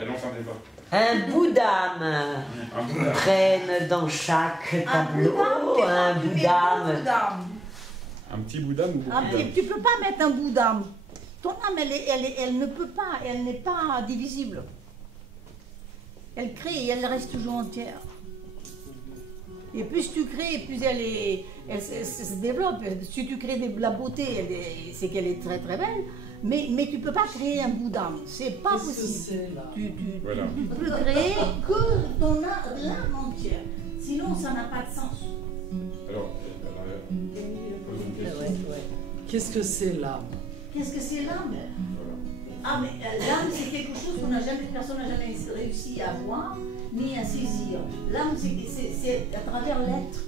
Allons, fin débat. Un bout d'âme traîne dans chaque tableau. Un bout d'âme. Un petit bout d'âme ou beaucoup d'âme? Tu peux pas mettre un bout d'âme. Ton âme, elle ne peut pas, elle n'est pas divisible. Elle crée et elle reste toujours entière. Et plus tu crées, plus elle se développe. Si tu crées de la beauté, c'est qu'elle est très très belle. Mais tu ne peux pas créer un bout d'âme. C'est pas possible. Tu peux créer que ton l'âme entière. Sinon, ça n'a pas de sens. Alors, pose une question. Qu'est-ce que c'est l'âme? Qu'est-ce que c'est l'âme? Ah, mais l'âme, c'est quelque chose personne n'a jamais réussi à voir ni à saisir. L'âme, c'est à travers l'être,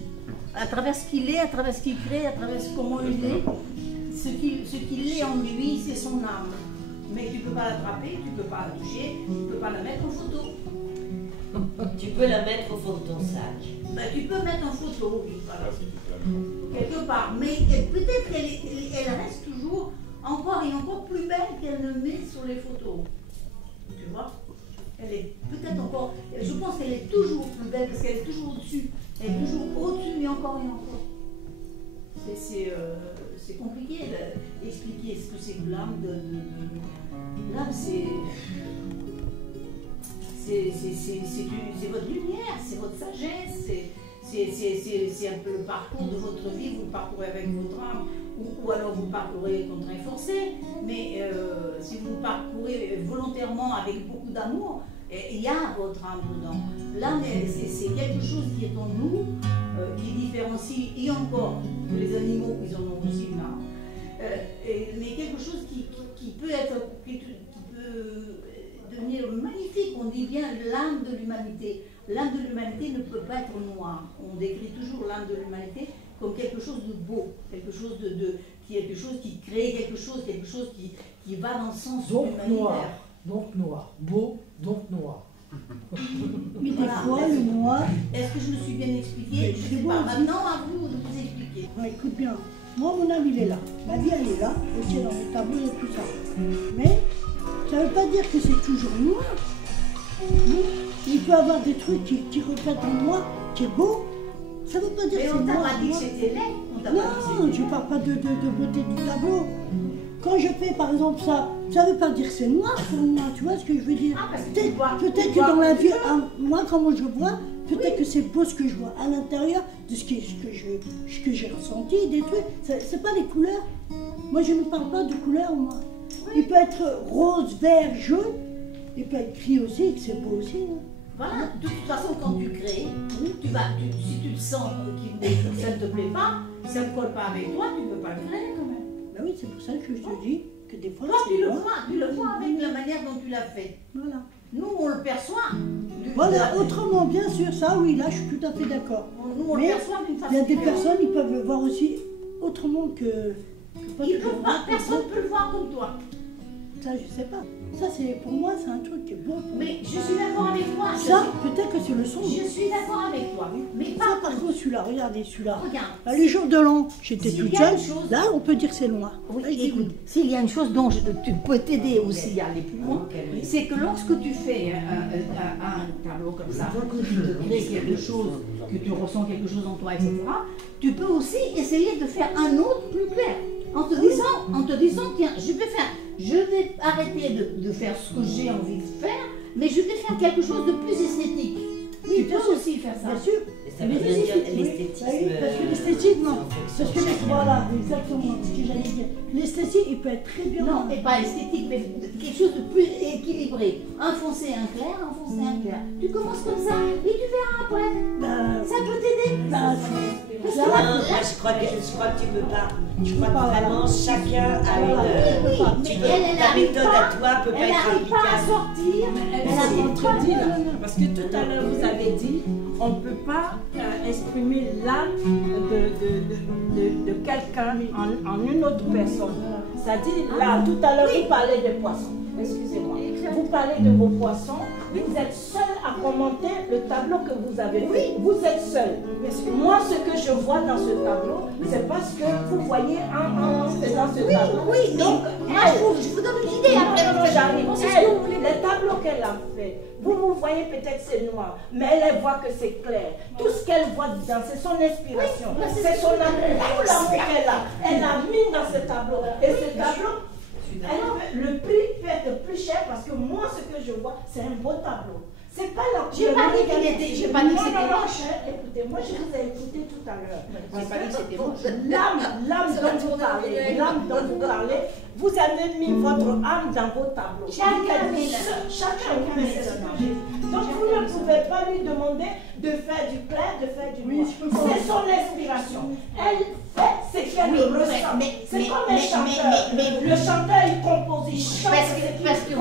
à travers ce qu'il est, à travers ce qu'il crée, à travers comment il est. Ce qu'il est en lui, c'est son âme. Mais tu ne peux pas l'attraper, tu ne peux pas la toucher, tu ne peux pas la mettre en photo. Tu peux la mettre au fond de ton sac. Ben, tu peux mettre en photo, oui, voilà. Quelque part. Mais peut-être qu'elle reste toujours encore et encore plus belle qu'elle ne met sur les photos. Tu vois? Elle est peut-être encore. Je pense qu'elle est toujours plus belle parce qu'elle est toujours au-dessus. Elle est toujours au-dessus et encore et encore. C'est compliqué d'expliquer ce que c'est que l'âme. L'âme, c'est votre lumière, c'est votre sagesse, c'est un peu le parcours de votre vie, vous le parcourez avec votre âme, ou alors vous le parcourez contre un forcé, mais si vous le parcourez volontairement avec beaucoup d'amour, il y a votre âme dedans. L'âme, c'est quelque chose qui est en nous, qui différencie, et encore, que les animaux, ils en ont aussi une âme, mais quelque chose qui peut être, qui peut devenir magnifique. On dit bien l'âme de l'humanité. L'âme de l'humanité ne peut pas être noire. On décrit toujours l'âme de l'humanité comme quelque chose de beau, quelque chose quelque chose qui crée quelque chose qui va dans le sens humanitaire. Noir, donc noir, beau, donc noir. Mais des fois, le noir. Est-ce que je me suis bien expliquée? Je sais pas. Maintenant, à vous de vous expliquer. Écoute bien, moi, mon âme, il est là. Ma vie, elle est là, aussi dans mes tableaux et tout ça. Mais ça ne veut pas dire que c'est toujours noir. Il peut y avoir des trucs qui reflètent en moi, qui est beau. Ça ne veut pas dire que c'est noir. Mais on t'a pas dit que c'était laid. Non, je ne parle pas de beauté du tableau. Quand je fais par exemple ça, ça ne veut pas dire que c'est noir pour moi, tu vois ce que je veux dire? Peut-être que dans la vie, moi, comment je vois, peut-être que c'est beau ce que je vois à l'intérieur de ce que j'ai ressenti, des trucs. C'est pas les couleurs. Moi, je ne parle pas de couleurs, moi. Il peut être rose, vert, jaune. Il peut être gris aussi, que c'est beau aussi. Hein. Voilà, de toute façon, quand tu crées, si tu le sens que ça ne te plaît pas, ça ne colle pas avec toi, tu ne peux pas le créer quand même. Ben oui, c'est pour ça que je te dis que des fois. Toi, tu le vois avec la manière dont tu l'as fait. Voilà. Nous, on le perçoit. Voilà, autrement, bien sûr, ça, oui, là, je suis tout à fait d'accord. Nous, on le perçoit d'une façon. Il y a des personnes, ils peuvent le voir aussi autrement que ils peuvent pas, personne ne peut le voir comme toi. Ça, je sais pas. Ça, pour moi, c'est un truc qui est beau. Mais je suis d'accord avec toi. Ça, peut-être que c'est le son. Je suis d'accord avec toi. Mais ça, par contre, celui-là, regardez celui-là. Regarde. Les jours de l'an, j'étais toute seule. Là, on peut dire que c'est loin. Oui, écoute, s'il y a une chose dont tu peux t'aider aussi à aller plus loin, c'est que lorsque tu fais un tableau comme ça, que tu te crées quelque chose, que tu ressens quelque chose en toi, etc., tu peux aussi essayer de faire un autre plus clair. En te disant, tiens, je vais arrêter de faire ce que j'ai envie de faire, mais je vais faire quelque chose de plus esthétique. Oui, tu peux aussi faire ça. Bien sûr. Ça veut dire l'esthétisme. Oui, parce que l'esthétique, non. Parce que voilà, exactement ce que j'allais dire. L'esthétique, il peut être très bien. Non, mais pas esthétique, mais quelque chose de plus équilibré. Un foncé, un clair, un foncé, un clair. Tu commences comme ça, et tu verras après. Ça peut t'aider. Je crois que tu peux pas. Je crois que vraiment chacun a une. Ta méthode à toi peut pas être applicable. Elle n'arrive pas à sortir. Elle a contredit là. Parce que tout à l'heure vous avez dit, on ne peut pas exprimer l'âme de quelqu'un en une autre personne. C'est-à-dire là, tout à l'heure vous parlez des poissons. excusez-moi, vous parlez de vos poissons, vous êtes seul à commenter le tableau que vous avez fait. Vous êtes seul. Moi, ce que je vois dans ce tableau, c'est parce que vous voyez en faisant ce tableau. Oui, donc, je vous donne une idée après. Non, j'arrive. Les tableaux qu'elle a fait, vous voyez peut-être c'est noir, mais elle voit que c'est clair. Tout ce qu'elle voit dedans, c'est son inspiration, c'est son amour, tout l'amour qu'elle a. Elle a mis dans ce tableau. Et ce tableau, le prix peut être plus cher parce que moi, ce que je vois, c'est un beau tableau. C'est pas la J'ai pas dit qu'il était, j'ai pas dit que c'était moche. Écoutez, moi je vous ai écouté tout à l'heure. J'ai pas dit que c'était moche. L'âme dont vous parlez, vous avez mis votre âme dans vos tableaux. Chacun met ça. Donc vous ne pouvez pas lui demander de faire du clair, de faire du noir. C'est son inspiration. Elle fait ce qu'elle ressent. C'est comme un chanteur. Le chanteur, il compose, il chante. Parce que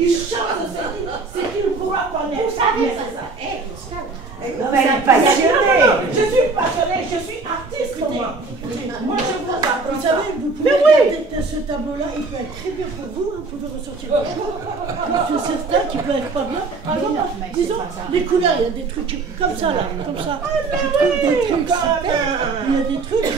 il chante ce qu'il pourra connaître. Vous savez ça. Elle est passionnée. Je suis passionnée, je suis artiste moi. Moi je vous apprends. Vous savez, vous pouvez regarder ce tableau-là, il peut être très bien pour vous, vous pouvez ressortir quelque chose. C'est certain qu'il peut être pas bien. Par exemple, disons, les couleurs, il y a des trucs comme ça là, comme ça. Je trouve des trucs super. Il y a des trucs.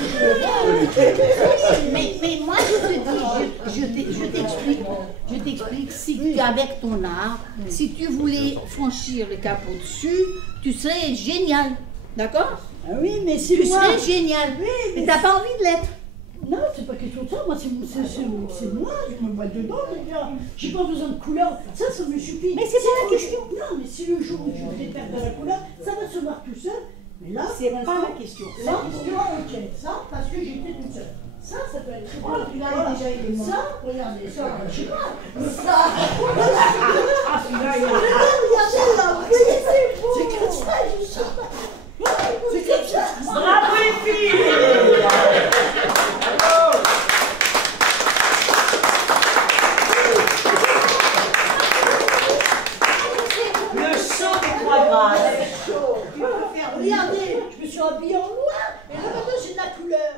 Mais moi je te dis, je t'explique, si avec ton art, si tu voulais franchir le cap au-dessus, tu serais génial, d'accord? Ah oui, mais si Tu moi... serais génial, mais t'as pas envie de l'être. Non, c'est pas question de ça, moi c'est moi, je me vois dedans déjà. J'ai pas besoin de couleur, ça me suffit. Mais c'est pas la question. Non, mais si le jour où je vais faire de la couleur, ça va se voir tout seul. Mais là, C'est pas la question. Ça, ok, ça, parce que j'étais toute seule. Ça peut être très bien. Voilà. Ça, regardez, ça, je sais pas. Ça, regardez là, c'est beau. C'est comme ça, je sais pas. C'est comme ça. Bravo les filles. Le chant des trois grâces. Regardez, je me suis habillée en noir et là maintenant j'ai de la couleur.